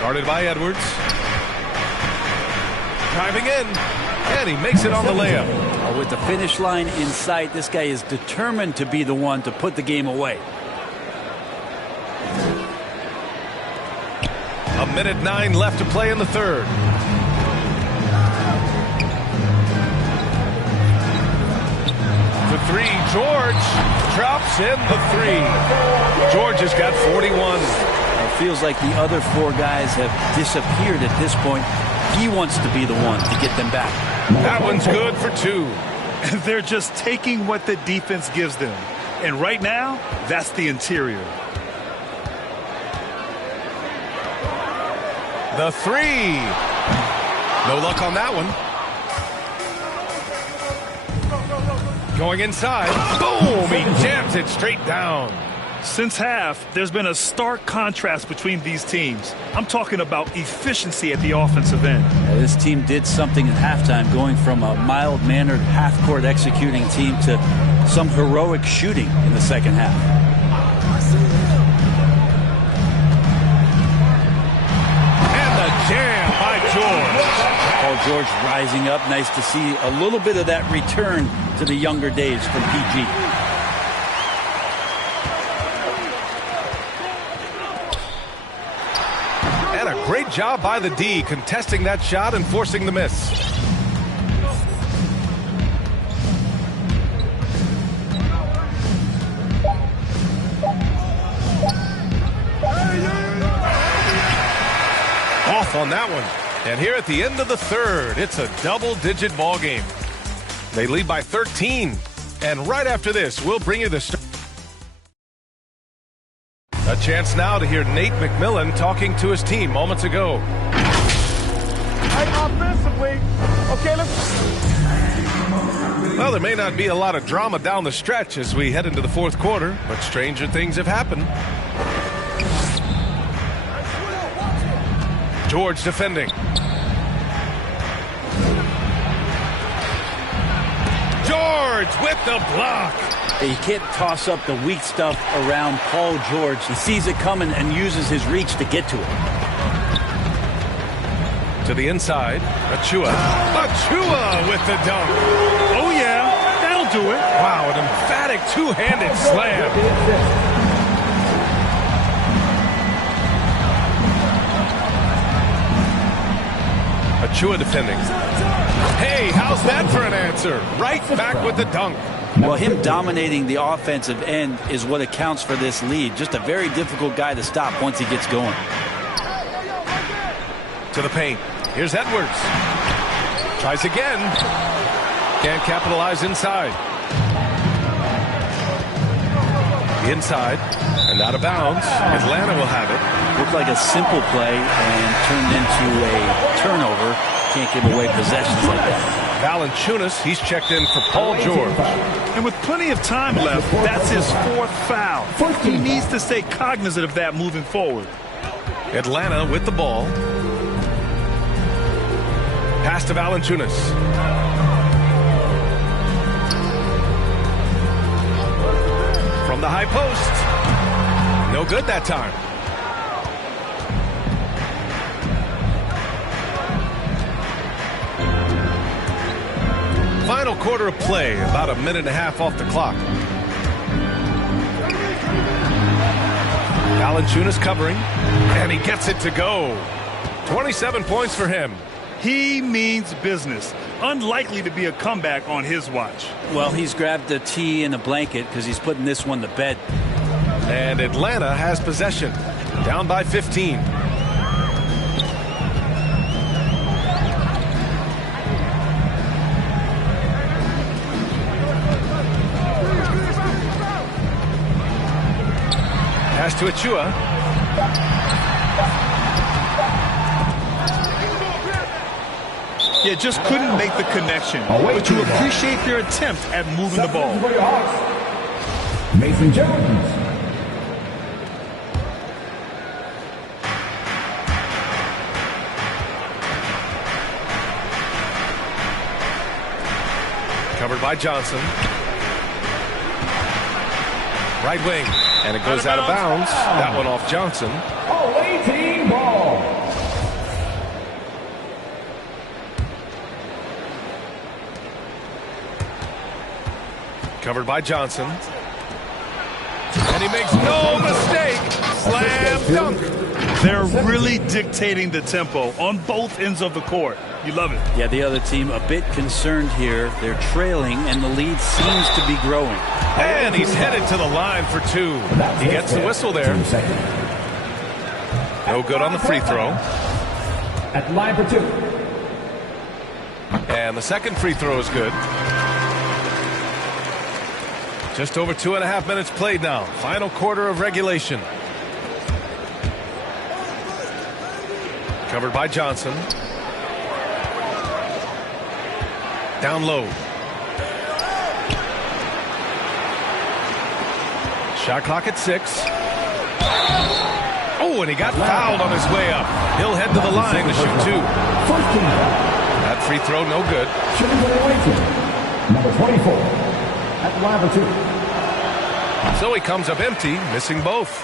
Guarded by Edwards. Driving in, and he makes it on the layup. With the finish line in sight, this guy is determined to be the one to put the game away. 1:09 left to play in the third. The three, George drops in the three. George has got 41. It feels like the other 4 guys have disappeared at this point. He wants to be the one to get them back. That one's good for 2. They're just taking what the defense gives them. And right now, that's the interior. The 3. No luck on that one. Going inside. Boom! He jams it straight down. Since half, there's been a stark contrast between these teams. I'm talking about efficiency at the offensive end. This team did something at halftime, going from a mild-mannered half-court executing team to some heroic shooting in the second half. And the jam by George. Paul George rising up. Nice to see a little bit of that return to the younger days from PG. And a great job by the D, contesting that shot and forcing the miss. Off on that one. And here at the end of the third, it's a double-digit ball game. They lead by 13. And right after this, we'll bring you the start. A chance now to hear Nate McMillan talking to his team moments ago. Hey, offensively, okay, Well, there may not be a lot of drama down the stretch as we head into the fourth quarter, but stranger things have happened. George defending. George with the block. He can't toss up the weak stuff around Paul George. He sees it coming and uses his reach to get to it. To the inside, Achua. Achua with the dunk. Oh, yeah, that'll do it. Wow, an emphatic two-handed slam. Achua defending. Hey, how's that for an answer? Right back with the dunk. Well, him dominating the offensive end is what accounts for this lead. Just a very difficult guy to stop once he gets going. To the paint. Here's Edwards. Tries again. Can't capitalize inside. Inside and out of bounds. Atlanta will have it. Looked like a simple play and turned into a turnover. Can't give away possessions like that. Valanciunas, he's checked in for Paul George. And with plenty of time left, that's his 4th foul. He needs to stay cognizant of that moving forward. Atlanta with the ball. Pass to Valanciunas. From the high post. No good that time. Final quarter of play, about a minute and a half off the clock. Valanciunas covering, and he gets it to go. 27 points for him. He means business. Unlikely to be a comeback on his watch. Well, he's grabbed a tee and a blanket because he's putting this one to bed. And Atlanta has possession, down by 15. Pass to Achua. Yeah, just couldn't make the connection. But you appreciate their attempt at moving the ball. Mason Jones. Covered by Johnson. Right wing. And it goes out of bounds. That one off Johnson. Away team ball. Covered by Johnson. And he makes no mistake. Slam dunk. They're really dictating the tempo on both ends of the court. You love it. Yeah, the other team a bit concerned here. They're trailing, and the lead seems to be growing. And he's headed to the line for two. He gets the whistle there. No good on the free throw. At the line for two. And the second free throw is good. Just over 2.5 minutes played now. Final quarter of regulation. Covered by Johnson. Down low. Shot clock at 6. Oh, and he got fouled on his way up. He'll head to the line to shoot 2. That free throw, no good. Number 24. At the line for 2. So he comes up empty, missing both.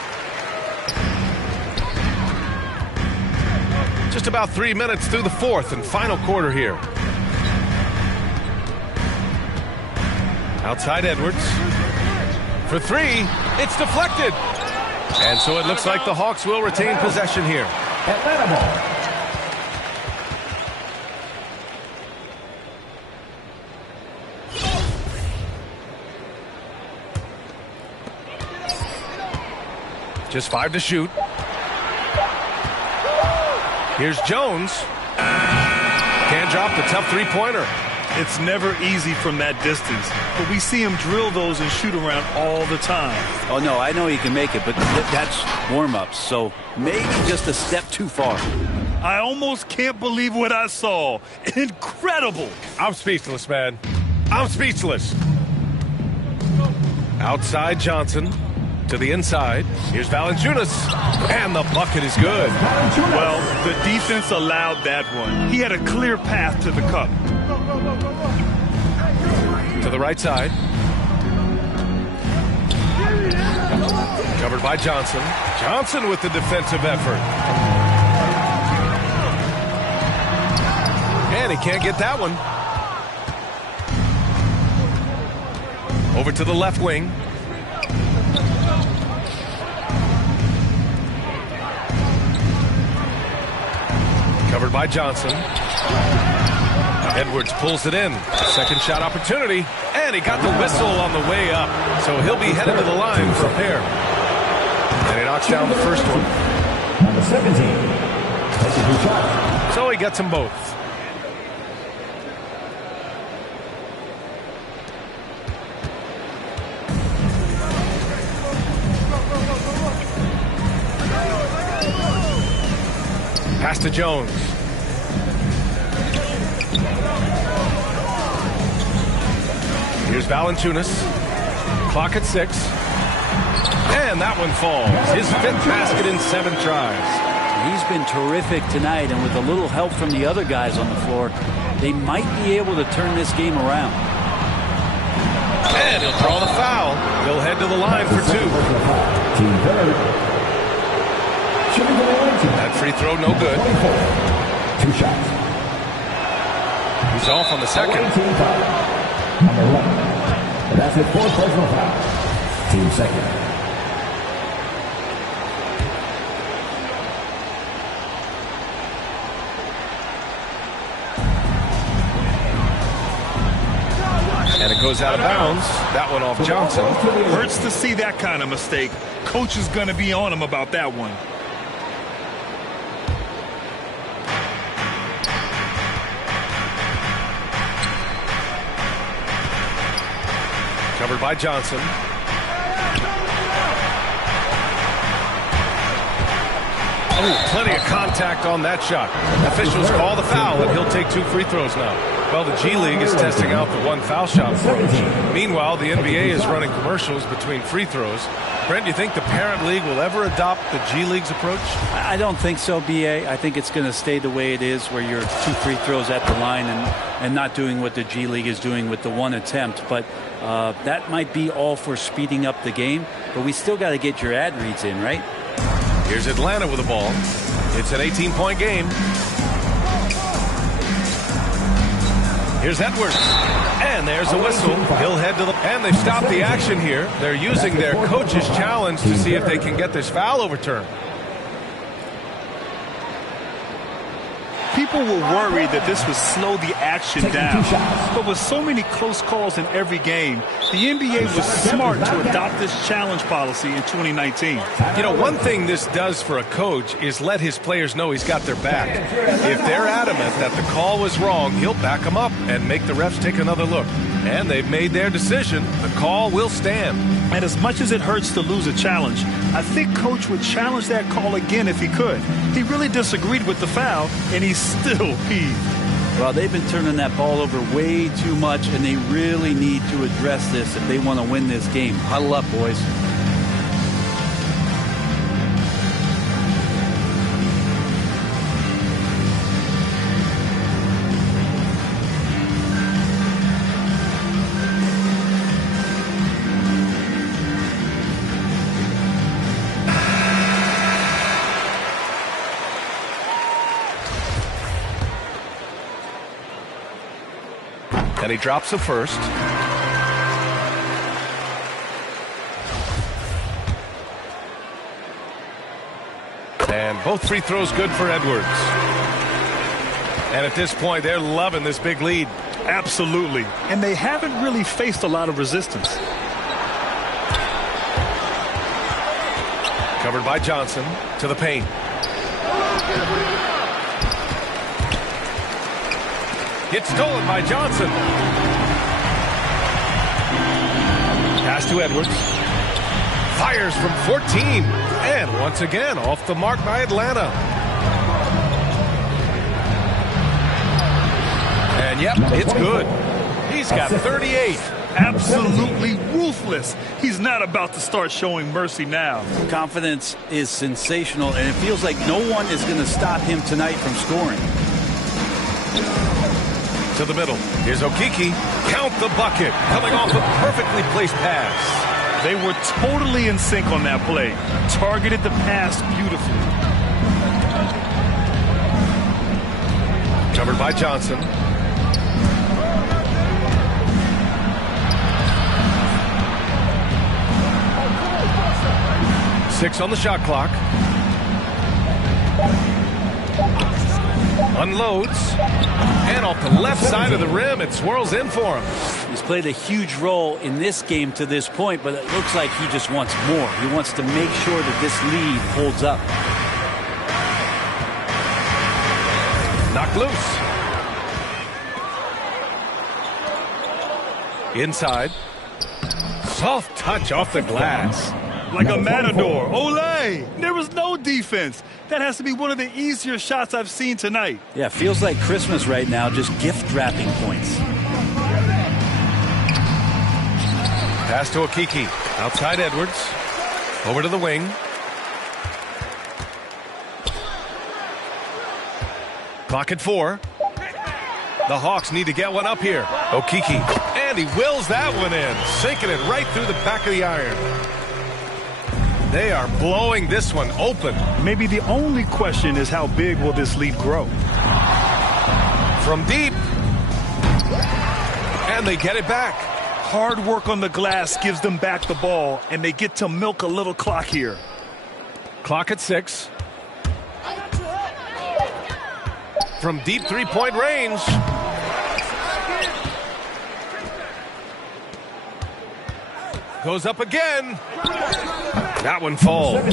Just about 3 minutes through the fourth and final quarter here. Outside Edwards. For 3, it's deflected. And so it looks like the Hawks will retain possession here. Atlanta ball. Just 5 to shoot. Here's Jones. Can't drop the tough three-pointer. It's never easy from that distance, but we see him drill those and shoot around all the time. Oh, no, I know he can make it, but that's warm-ups, so maybe just a step too far. I almost can't believe what I saw. Incredible. I'm speechless, man. I'm speechless. Outside Johnson. To the inside. Here's Valanciunas. And the bucket is good. Well, the defense allowed that one. He had a clear path to the cup. To the right side. Covered by Johnson. Johnson with the defensive effort. And he can't get that one. Over to the left wing. Covered by Johnson. Edwards pulls it in. Second shot opportunity. And he got the whistle on the way up. So he'll be headed to the line for a pair. And he knocks down the first one. Number 17. So he gets them both. Pass to Jones. Here's Valanciunas. Clock at 6. And that one falls. His 5th basket in 7 tries. He's been terrific tonight, and with a little help from the other guys on the floor, they might be able to turn this game around. And he'll draw the foul. He'll head to the line for 2. That free throw, no good. 2 shots. He's off on the second. Away team foul. Number 11. And that's his fourth personal foul. Team second. And it goes out of bounds. That one off Johnson. Hurts to see that kind of mistake. Coach is going to be on him about that one. Covered by Johnson. Oh, plenty of contact on that shot. Officials call the foul, and he'll take 2 free throws now. Well, the G League is testing out the 1 foul shot approach. Meanwhile, the NBA is running commercials between free throws. Brent, do you think the parent league will ever adopt the G League's approach? I don't think so, B.A. I think it's going to stay the way it is, where you're 2 free throws at the line and not doing what the G League is doing with the 1 attempt. But that might be all for speeding up the game. But we still got to get your ad reads in, right? Here's Atlanta with the ball. It's an 18-point game. Here's Edwards. And there's a whistle. He'll head to the... And they've stopped the action here. They're using their coach's challenge to see if they can get this foul overturned. People were worried that this would slow the action down. But with so many close calls in every game, the NBA was smart to adopt this challenge policy in 2019. You know, one thing this does for a coach is let his players know he's got their back. If they're adamant that the call was wrong, he'll back them up and make the refs take another look. And they've made their decision. The call will stand. And as much as it hurts to lose a challenge, I think Coach would challenge that call again if he could. He really disagreed with the foul, and he's still peeved. Well, they've been turning that ball over way too much, and they really need to address this if they want to win this game. Huddle up, boys. And he drops the first. And both free throws good for Edwards. And at this point, they're loving this big lead. Absolutely. And they haven't really faced a lot of resistance. Covered by Johnson to the paint. Gets stolen by Johnson. Pass to Edwards. Fires from 14. And once again, off the mark by Atlanta. And yep, it's good. He's got 38. Absolutely ruthless. He's not about to start showing mercy now. Confidence is sensational, and it feels like no one is going to stop him tonight from scoring. To the middle. Here's Okeke. Count the bucket. Coming off a perfectly placed pass. They were totally in sync on that play. Targeted the pass beautifully. Covered by Johnson. Six on the shot clock. Unloads. And off the left side of the rim, it swirls in for him. He's played a huge role in this game to this point, but it looks like he just wants more. He wants to make sure that this lead holds up. Knocked loose. Inside. Soft touch off the glass. Like a matador. Olay! There was no defense. That has to be one of the easier shots I've seen tonight. Yeah, feels like Christmas right now, just gift wrapping points. Pass to Okeke. Outside Edwards. Over to the wing. Clock at 4. The Hawks need to get one up here. Okeke. And he wills that one in. Sinking it right through the back of the iron. They are blowing this one open. Maybe the only question is how big will this lead grow? From deep. they get it back. Hard work on the glass gives them back the ball, and they get to milk a little clock here. Clock at 6. From deep three-point range. Goes up again. That one falls.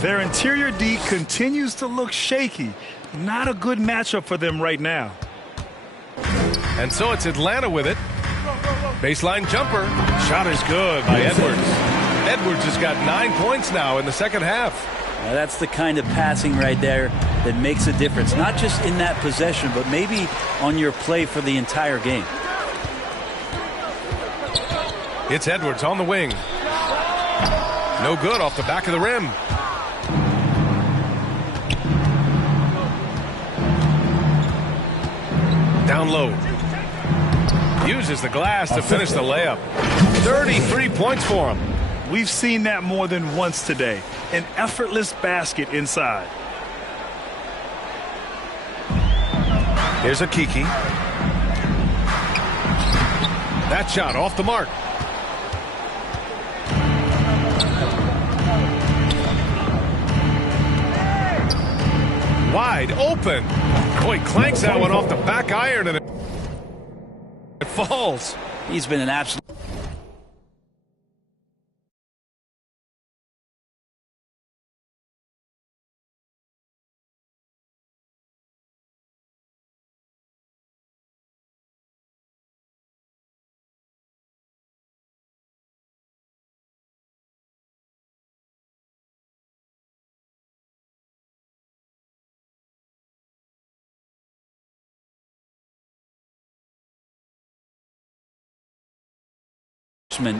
Their interior D continues to look shaky. Not a good matchup for them right now. And so it's Atlanta with it. Baseline jumper. Shot is good by Edwards. Edwards has got 9 points now in the second half. Now that's the kind of passing right there that makes a difference. Not just in that possession, but maybe on your play for the entire game. It's Edwards on the wing. No good off the back of the rim. Down low. Uses the glass to finish the layup. 33 points for him. We've seen that more than once today. An effortless basket inside. Here's a Kiki. That shot off the mark. Wide open. Boy, clanks that one off the back iron and it falls. He's been an absolute...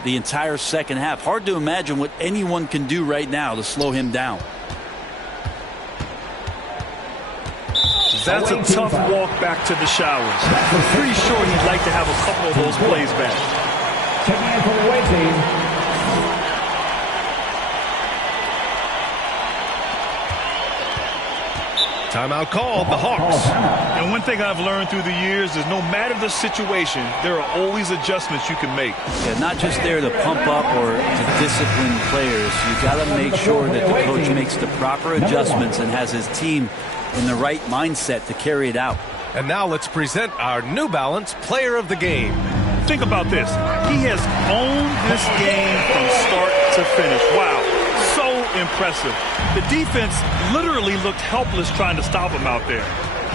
the entire second half. Hard to imagine what anyone can do right now to slow him down. That's a tough walk back to the showers. I'm pretty sure he'd like to have a couple of those plays back. Checking in for the away team. Timeout called, the Hawks. And one thing I've learned through the years is no matter the situation, there are always adjustments you can make. Yeah, not just there to pump up or to discipline players. You got to make sure that the coach makes the proper adjustments and has his team in the right mindset to carry it out. And now let's present our New Balance Player of the Game. Think about this. He has owned this game from start to finish. Wow. So impressive. The defense literally looked helpless trying to stop him out there.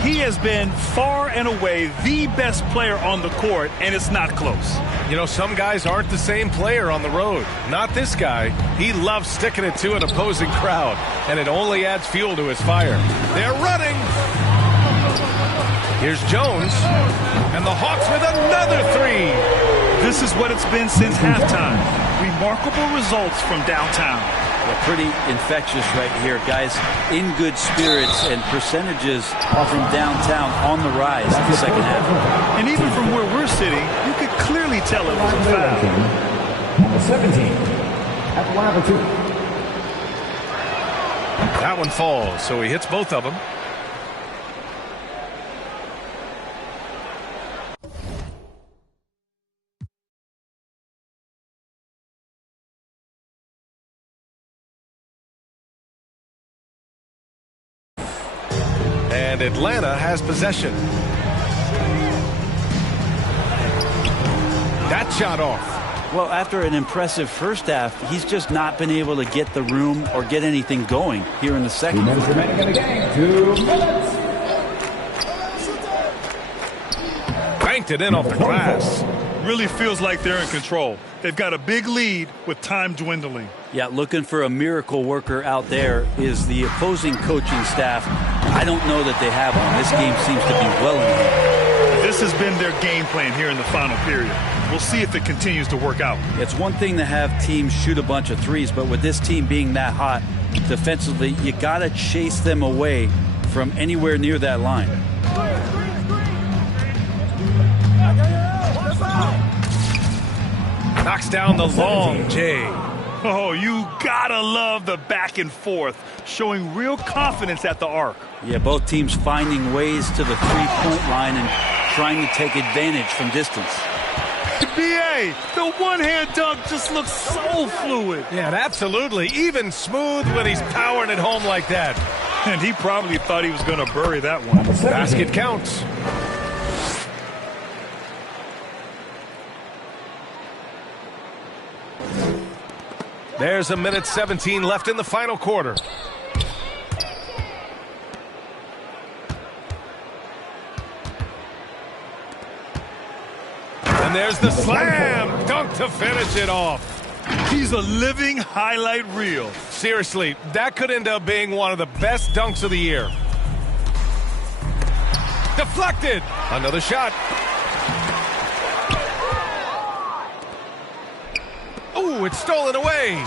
He has been far and away the best player on the court, and it's not close. You know, some guys aren't the same player on the road. Not this guy. He loves sticking it to an opposing crowd, and it only adds fuel to his fire. They're running. Here's Jones, and the Hawks with another three. This is what it's been since halftime. Remarkable results from downtown. Yeah, pretty infectious right here. Guys in good spirits and percentages from downtown on the rise in the second half. And even from where we're sitting, you could clearly tell it was a foul. Number 17 at the line of 2. That one falls, so he hits both of them. And Atlanta has possession. That shot off. Well, after an impressive first half, he's just not been able to get the room or get anything going here in the second. 2 minutes remaining in the game. 2 minutes. Banked it in off the glass. Really feels like they're in control. They've got a big lead with time dwindling. Yeah, looking for a miracle worker out there is the opposing coaching staff. I don't know that they have one. This game seems to be well in hand. This has been their game plan here in the final period. We'll see if it continues to work out. It's one thing to have teams shoot a bunch of threes, but with this team being that hot defensively, you got to chase them away from anywhere near that line. Knocks down the long J. Oh, you gotta love the back and forth, showing real confidence at the arc. Yeah, both teams finding ways to the three-point line and trying to take advantage from distance. BA, the one-hand dunk just looks so fluid. Yeah, absolutely. Even smooth when he's powering it home like that. And he probably thought he was going to bury that one. Basket counts. There's a minute 17 left in the final quarter. And there's the slam dunk to finish it off. He's a living highlight reel. Seriously, that could end up being one of the best dunks of the year. Deflected. Another shot. Ooh, it's stolen away.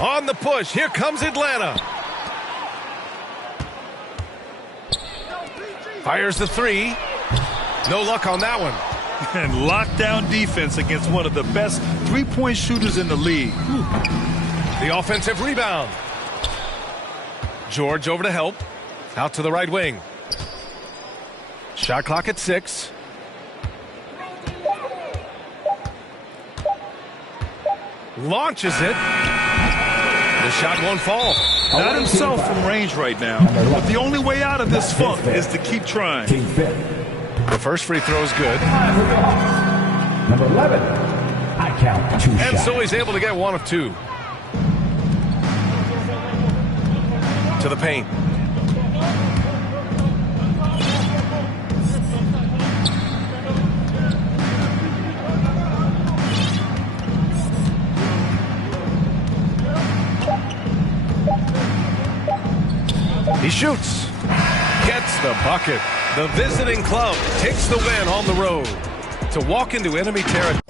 On the push, here comes Atlanta. Fires the three. No luck on that one. And lockdown defense against one of the best three-point shooters in the league. The offensive rebound. George over to help. Out to the right wing. Shot clock at 6. Launches it. The shot won't fall. Not himself from range right now. But the only way out of this funk is to keep trying. The first free throw is good. Number 11. I count 2 And shots. so he's able to get 1 of 2. To the paint. He shoots. Gets the bucket. The visiting club takes the win on the road. To walk into enemy territory.